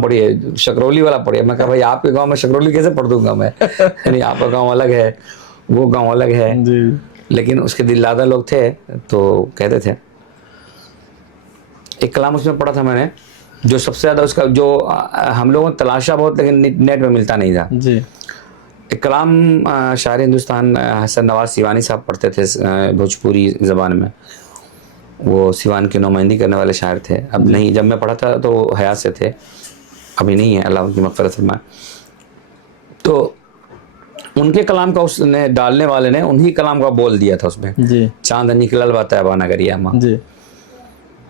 पढ़िए, शकरौली वाला पढ़िए। मैं कहा भाई आपके गांव में शकरौली कैसे पढ़ दूंगा मैं, यानी आपका गांव अलग है, वो गांव अलग है जी। लेकिन उसके दिलदादा लोग थे तो कहते थे। एक कलाम उसमें पढ़ा था मैंने, जो सबसे ज्यादा उसका जो हम लोगों ने तलाशा बहुत लेकिन नेट में मिलता नहीं था। जी। एक कलाम शायर हिंदुस्तान हसन नवाज सिवानी साहब पढ़ते थे भोजपुरी जबान में। वो सिवान की नुमाइंदगी करने वाले शायर थे। अब नहीं, जब मैं पढ़ा था तो हयात से थे, अभी नहीं है, अल्लाह उनकी मग़फ़िरत फरमाए। तो उनके कलाम का उसने डालने वाले ने उन्हीं कलाम का बोल दिया था उसमें, जी। चांद निकलल बा तैबा नगरिया माँ। जी।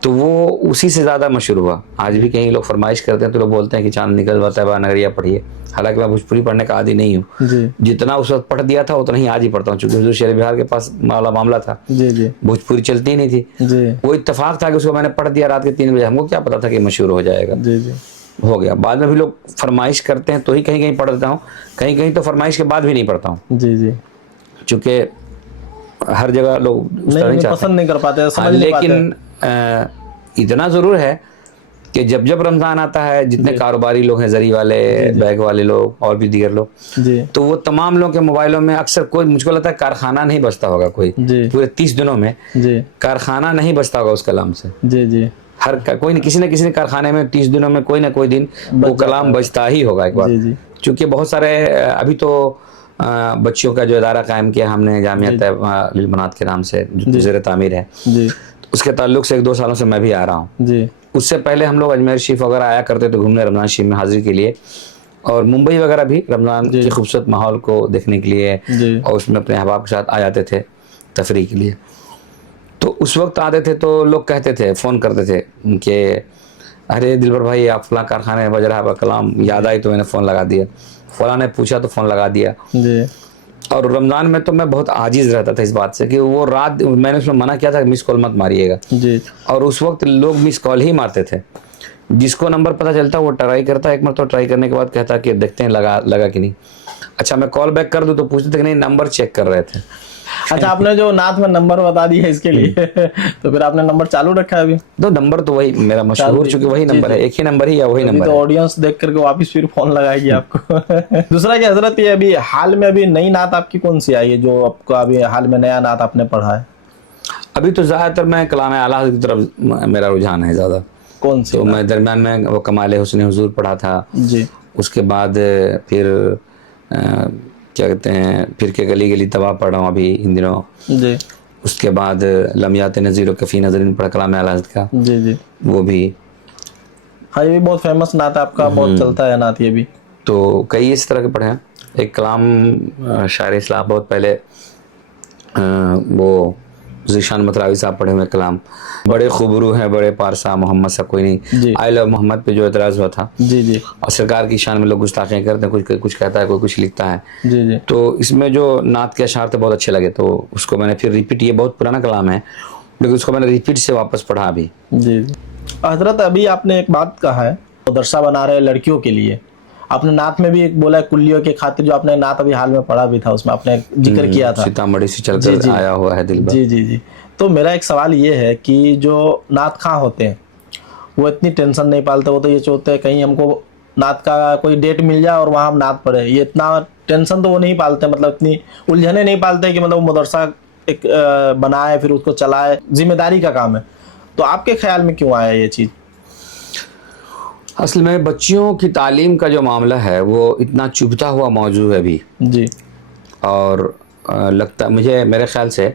तो वो उसी से ज़्यादा मशहूर हुआ। आज भी कहीं लोग फरमाइश करते हैं तो लोग बोलते हैं कि चांद निकल बा तैबा नगरिया पढ़िए। हालांकि मैं भोजपुरी पढ़ने का आदी नहीं हूँ, जी। जितना उस वक्त पढ़ दिया था उतना ही आज ही पढ़ता हूँ, चूँकि हुजूर शेर बिहार के पास वाला मामला था, जी। जी। भोजपुरी चलती ही नहीं थी। जी। वो इत्तेफाक था कि उसको मैंने पढ़ दिया रात के 3 बजे, हमको क्या पता था कि मशहूर हो जाएगा। जी। जी। हो गया। बाद में भी लोग फरमाइश करते हैं तो ही कहीं कहीं पढ़ देता हूँ, कहीं कहीं तो फरमाइश के बाद भी नहीं पढ़ता हूँ, जी। जी। चूँकि हर जगह लोग उस तरह नहीं चाहते, पसंद नहीं कर पाते, समझ नहीं लेकिन इतना ज़रूर है कि जब जब रमज़ान आता है, जितने कारोबारी लोग हैं, जरी वाले, बैग वाले लोग और भी दीगर लोग, जी। तो वो तमाम लोगों के मोबाइलों में अक्सर कोई, मुझको लगता है कारखाना नहीं बचता होगा कोई, जी। पूरे 30 दिनों में जी। कारखाना नहीं बचता होगा उस कलाम से। जी। जी। हर कोई किसी न किसी कारखाने में 30 दिनों में कोई ना कोई दिन वो कलाम बचता ही होगा एक बार। जी। जी। चूँकि बहुत सारे अभी तो बच्चियों का जो इदारा कायम किया हमने, जामिया लिल बनात के नाम से, जो ज़ेर तामीर है, जी। उसके ताल्लुक से 1-2 सालों से मैं भी आ रहा हूँ। जी। उससे पहले हम लोग अजमेर शरीफ वगैरह आया करते थे घूमने रमज़ान शरीफ में हाजिरी के लिए, और मुंबई वगैरह भी रमज़ान के खूबसूरत माहौल को देखने के लिए, और उसमें अपने अहबाब के साथ आ जाते थे तफरीह के लिए। तो उस वक्त आते थे तो लोग कहते थे, फ़ोन करते थे कि अरे दिलबर भाई आप फलां कारखाने में बज रहा है कलाम, याद आई तो मैंने फ़ोन लगा दिया, फलां ने पूछा तो फ़ोन लगा दिया। जी। और रमज़ान में तो मैं बहुत आजिज़ रहता था इस बात से कि वो रात मैंने उसमें मना किया था कि मिस कॉल मत मारिएगा, जी। और उस वक्त लोग मिस कॉल ही मारते थे। जिसको नंबर पता चलता वो ट्राई करता, एक मरतबा ट्राई करने के बाद कहता कि देखते हैं लगा कि नहीं। अच्छा मैं कॉल बैक कर दूं तो पूछते थे कि नहीं, नंबर चेक कर रहे थे। अच्छा, आपने जो नात में नंबर बता दिया इसके लिए तो फिर आपने नंबर चालू रखा है अभी? तो नंबर तो वही मेरा मशहूर, चूंकि वही नंबर है, एक ही नंबर ही या वही नंबर तो है। ऑडियंस देख करके वापस फिर फोन लगाएगी आपको। दूसरा क्या हजरत, ये अभी हाल में अभी नई नात आपकी कौन सी आई है जो आपको अभी हाल में नया नात आपने पढ़ा है? अभी तो ज़्यादातर मैं कलाम आला की तरफ मेरा रुझान है ज़्यादा। कौन सी? तो मैं दरमियान में वो कमाल हुस्न हुजूर पढ़ा था जी। उसके बाद फिर क्या कहते हैं, फिर के गली गली तबाह पढ़ रहा हूँ अभी इन दिनों। जी। उसके बाद लम्यात नज़ीर व कफ़ी नज़रीन पढ़ा कलाम आला का। जी। जी। वो भी, हाँ, ये भी बहुत फेमस नात है आपका, बहुत चलता है नात ये भी। तो कई इस तरह के पढ़े हैं। एक कलाम शायर इस्लाम बहुत पहले वो ज़ीशान मतरावी साहब पढ़े हुए कलाम, बड़े खुबरू हैं बड़े पारसा मोहम्मद सा कोई नहीं, आई लव मोहम्मद पे जो एतराज़ हुआ था। जी। जी। और सरकार की शान में लोग गुस्ताखियाँ करते हैं, कुछ कहता है, कोई कुछ लिखता है। जी। जी। तो इसमें जो नात के अशार थे बहुत अच्छे लगे, तो उसको मैंने फिर रिपीट, ये बहुत पुराना कलाम है लेकिन उसको मैंने रिपीट से वापस पढ़ा अभी। जी। जी। हजरत, अभी आपने एक बात कहा है, मदरसा बना रहे लड़कियों के लिए, आपने नात में भी एक बोला है कुल्लियों के खातिर, जो आपने नात अभी हाल में पढ़ा भी था उसमें आपने जिक्र किया था, सीतामढ़ी से चलकर आया हुआ है दिल। जी। जी। जी। तो मेरा एक सवाल ये है कि जो नात खां होते हैं वो इतनी टेंशन नहीं पालते, वो तो ये चाहते हैं कहीं हमको नात का कोई डेट मिल जाए और वहाँ हम नात पढ़े, ये इतना टेंशन तो वो नहीं पालते, मतलब इतनी उलझने नहीं पालते कि मतलब वो मदरसा एक बनाए फिर उसको चलाए, जिम्मेदारी का काम है। तो आपके ख्याल में क्यों आया ये चीज़? असल में बच्चियों की तालीम का जो मामला है वो इतना चुभता हुआ मौजूद है अभी। जी। और लगता मुझे, मेरे ख्याल से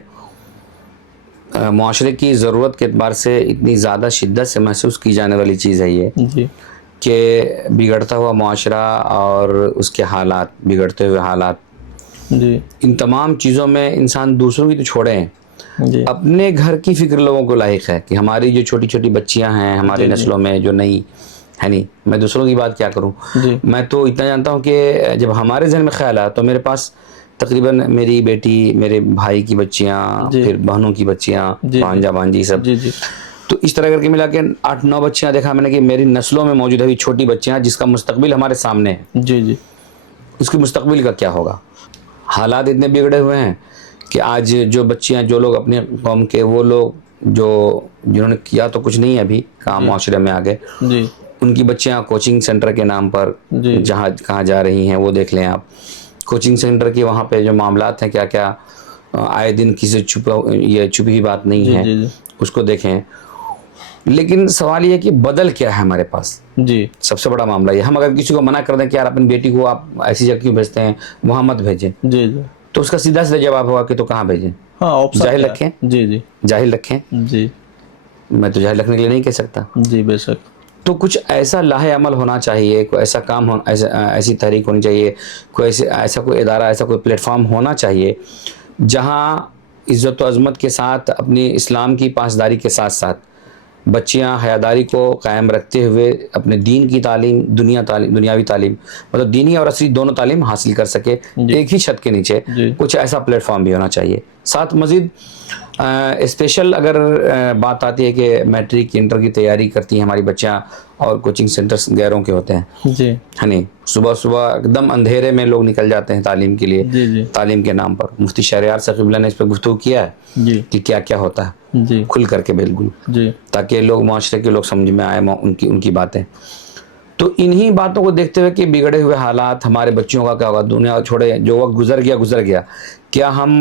मुआशरे की ज़रूरत के एतबार से इतनी ज़्यादा शिद्दत से महसूस की जाने वाली चीज़ है ये जी। कि बिगड़ता हुआ मुआशरा और उसके हालात, बिगड़ते हुए हालात, जी। इन तमाम चीज़ों में इंसान दूसरों की तो छोड़ें, जी। अपने घर की फिक्र लोगों को लायक है कि हमारी जो छोटी छोटी बच्चियां हैं हमारी नस्लों में जो नई है, नहीं मैं दूसरों की बात क्या करूं। मैं तो इतना जानता हूं कि जब हमारे जहन में ख्याल आया तो मेरे पास तकरीबन मेरी बेटी, मेरे भाई की बच्चियां, फिर बहनों की बच्चियां, भांजा भांजी सब, तो इस तरह करके मिला के 8-9 बच्चियां देखा मैंने कि मेरी नस्लों में मौजूद है छोटी बच्चियां जिसका मुस्तकबिल हमारे सामने है। जी। जी। उसकी मुस्तकबिल का क्या होगा। हालात इतने बिगड़े हुए हैं कि आज जो बच्चियां, जो लोग अपने कौम के, वो लोग जो जिन्होंने किया तो कुछ नहीं है अभी काम माशरे में आगे, ان کی بچیاں کوچنگ سینٹر کے نام پر جہاں کہاں جا رہی ہیں وہ دیکھ لیں آپ. کوچنگ سینٹر کی وہاں پہ جو معاملات ہیں کیا کیا آئے دن کسی یہ چھپی ہوئی بات نہیں ہے, اس کو دیکھیں. لیکن سوال یہ ہے کہ بدل کیا ہے ہمارے پاس. جی سب سے بڑا معاملہ یہ, ہم اگر کسی کو منع کر دیں کہ یار اپنی بیٹی کو آپ ایسی جگہ کیوں بھیجتے ہیں, وہاں مت بھیجیں, جی جی, تو اس کا سیدھا سیدھا جواب ہوگا کہ تو کہاں بھیجیں, جاہل رکھیں. جی جی, جاہل رکھیں. جی میں تو جاہل رکھنے کے لیے نہیں کہہ سکتا. جی بے شک. تو کچھ ایسا لاہ عمل ہونا چاہیے, کوئی ایسا کام ایسی تحریک ہونی چاہیے, کوئی ایسا کوئی ادارہ, ایسا کوئی پلیٹ فارم ہونا چاہیے جہاں عزت و عظمت کے ساتھ اپنی اسلام کی پاسداری کے ساتھ ساتھ بچیاں حیاداری کو قائم رکھتے ہوئے اپنے دین کی تعلیم, دنیاوی تعلیم, مطلب دینی اور عصری دونوں تعلیم حاصل کر سکے ایک ہی چھت کے نیچے. کچھ ایسا پلیٹ فارم بھی ہونا چاہیے. ساتھ مزید اسپیشل اگر بات آتی ہے کہ میٹرک انٹر کی تیاری کرتی ہیں ہماری بچیاں اور کوچنگ سینٹرز غیروں کے ہوتے ہیں, جی ہے نہیں, صبح صبح ایک دم اندھیرے میں لوگ نکل جاتے ہیں تعلیم کے لیے. جی جی, تعلیم کے نام پر مفتی شہریار صاحب قبلہ نے اس پہ گفتگو کیا ہے جی کہ کیا کیا ہوتا ہے, جی کھل کر کے بالکل, جی تاکہ لوگ معاشرے کے لوگ سمجھ میں آئے ان کی باتیں. تو انہی باتوں کو دیکھتے ہوئے کہ بگڑے ہوئے حالات ہمارے بچوں کا کیا ہوگا, دنیا چھوڑے جو وقت گزر گیا, کیا ہم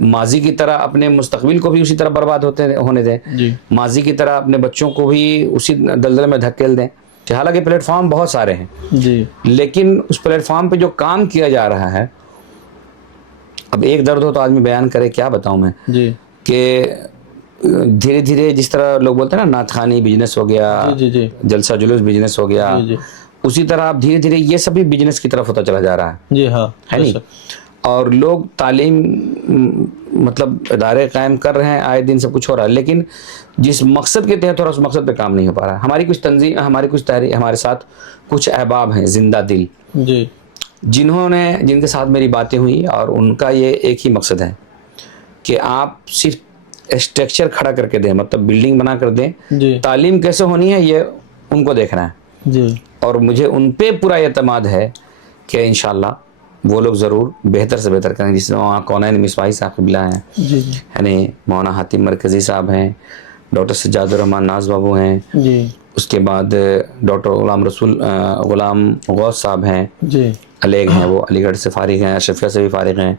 ماضی کی طرح اپنے مستقبل کو بھی اسی طرح برباد ہونے دیں, ماضی کی طرح اپنے بچوں کو بھی اسی دلدل میں دھکیل دیں. حالانکہ پلیٹ فارم بہت سارے ہیں, جی لیکن اس پلیٹ فارم پہ جو کام کیا جا رہا ہے, اب ایک درد ہو تو آدمی بیان کرے, کیا بتاؤں میں, جی کہ دھیرے دھیرے جس طرح لوگ بولتے ہیں نا نعت خوانی بزنس ہو گیا, جی جی جلسہ جلوس بزنس ہو گیا, جی اسی طرح اب دھیرے دھیرے یہ سب بھی بزنس کی طرف ہوتا چلا جا رہا ہے. جی, ہاں ہے نہیں, اور لوگ تعلیم مطلب ادارے قائم کر رہے ہیں, آئے دن سب کچھ ہو رہا ہے, لیکن جس مقصد کے تحت ہو رہا ہے اس مقصد پہ کام نہیں ہو پا رہا. ہماری کچھ تنظیم, ہماری کچھ تحریر, ہمارے ساتھ کچھ احباب ہیں زندہ دل, جی جن کے ساتھ میری باتیں ہوئی, اور ان کا یہ ایک ہی مقصد ہے کہ آپ صرف اسٹرکچر کھڑا کر کے دیں, مطلب بلڈنگ بنا کر دیں, جی تعلیم کیسے ہونی ہے یہ ان کو دیکھنا ہے. جی, اور مجھے ان پہ پورا اعتماد ہے کہ انشاءاللہ وہ لوگ ضرور بہتر سے بہتر کریں. جس میں وہاں کونین مصباحی صاحب قبلہ ہیں, جی یعنی مولانا حاتم مرکزی صاحب ہیں, ڈاکٹر سجاد الرحمان ناز بابو ہیں, جی اس کے بعد ڈاکٹر غلام غوث صاحب ہیں, جی علیگ ہیں, وہ علی گڑھ سے فارغ ہیں, اشرفیہ سے بھی فارغ ہیں.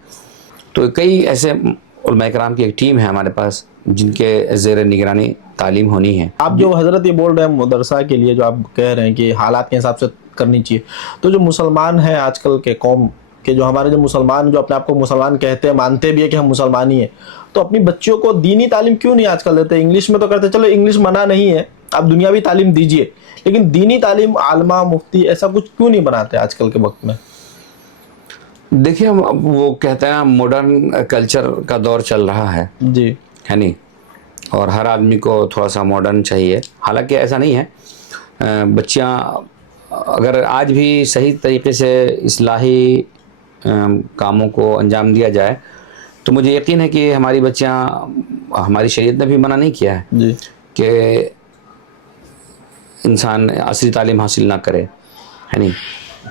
تو کئی ایسے علماء کرام کی ایک ٹیم ہے ہمارے پاس جن کے زیر نگرانی تعلیم ہونی ہے. آپ جو حضرت یہ بول رہے ہیں مدرسہ کے لیے, جو آپ کہہ رہے ہیں کہ حالات کے حساب سے کرنی چاہیے, تو جو مسلمان ہیں آج کل کے قوم کے, جو ہمارے جو مسلمان جو اپنے آپ کو مسلمان کہتے ہیں, مانتے بھی ہے کہ ہم مسلمان ہی ہیں, تو اپنی بچیوں کو دینی تعلیم کیوں نہیں آج کل دیتے؟ انگلش میں تو کرتے, چلو انگلش منع نہیں ہے, آپ دنیاوی تعلیم دیجئے, لیکن دینی تعلیم عالمہ مفتی ایسا کچھ کیوں نہیں بناتے آج کل کے وقت میں؟ دیکھیے وہ کہتے ہیں ماڈرن کلچر کا دور چل رہا ہے, جی ہے نہیں, اور ہر آدمی کو تھوڑا سا ماڈرن چاہیے. حالانکہ ایسا نہیں ہے, بچیاں اگر آج بھی صحیح طریقے سے اصلاحی کاموں کو انجام دیا جائے تو مجھے یقین ہے کہ ہماری بچیاں, ہماری شریعت نے بھی منع نہیں کیا ہے جی کہ انسان عصری تعلیم حاصل نہ کرے, ہے نہیں,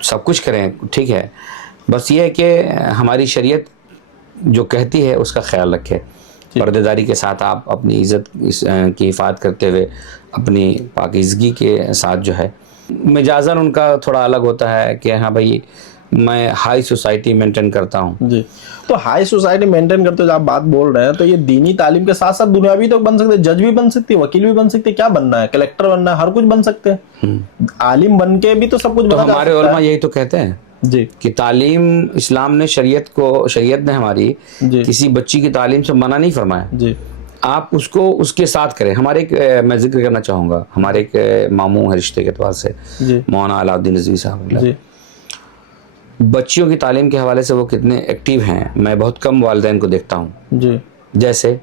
سب کچھ کریں, ٹھیک ہے, بس یہ ہے کہ ہماری شریعت جو کہتی ہے اس کا خیال رکھے, پردے داری کے ساتھ آپ اپنی عزت کی حفاظت کرتے ہوئے اپنی پاکیزگی کے ساتھ جو ہے, مجازن ان کا تھوڑا الگ ہوتا ہے کہ ہاں بھائی میں ہائی سوسائٹی مینٹین کرتا ہوں. جی, تو ہائی سوسائٹی مینٹین کرتے جو آپ بات بول رہے ہیں, تو یہ دینی تعلیم کے ساتھ ساتھ دنیاوی تو بن سکتے, جج بھی بن سکتے, وکیل بھی بن سکتے, کیا بننا ہے, کلیکٹر بننا ہے, ہر کچھ بن سکتے ہیں, عالم بن کے بھی تو سب کچھ بنا تو جا ہمارے سکتا علماء ہے. یہی تو کہتے ہیں جی کہ تعلیم, اسلام نے شریعت نے ہماری جی کسی بچی کی تعلیم سے منع نہیں فرمایا, جی آپ اس کو اس کے ساتھ کریں. ہمارے ایک, میں ذکر کرنا چاہوں گا, ہمارے ایک ماموں ہے رشتے کے اعتبار سے, جی مولانا علاء الدین رضوی صاحب, جی بچیوں کی تعلیم کے حوالے سے وہ کتنے ایکٹیو ہیں, میں بہت کم والدین کو دیکھتا ہوں. جی جیسے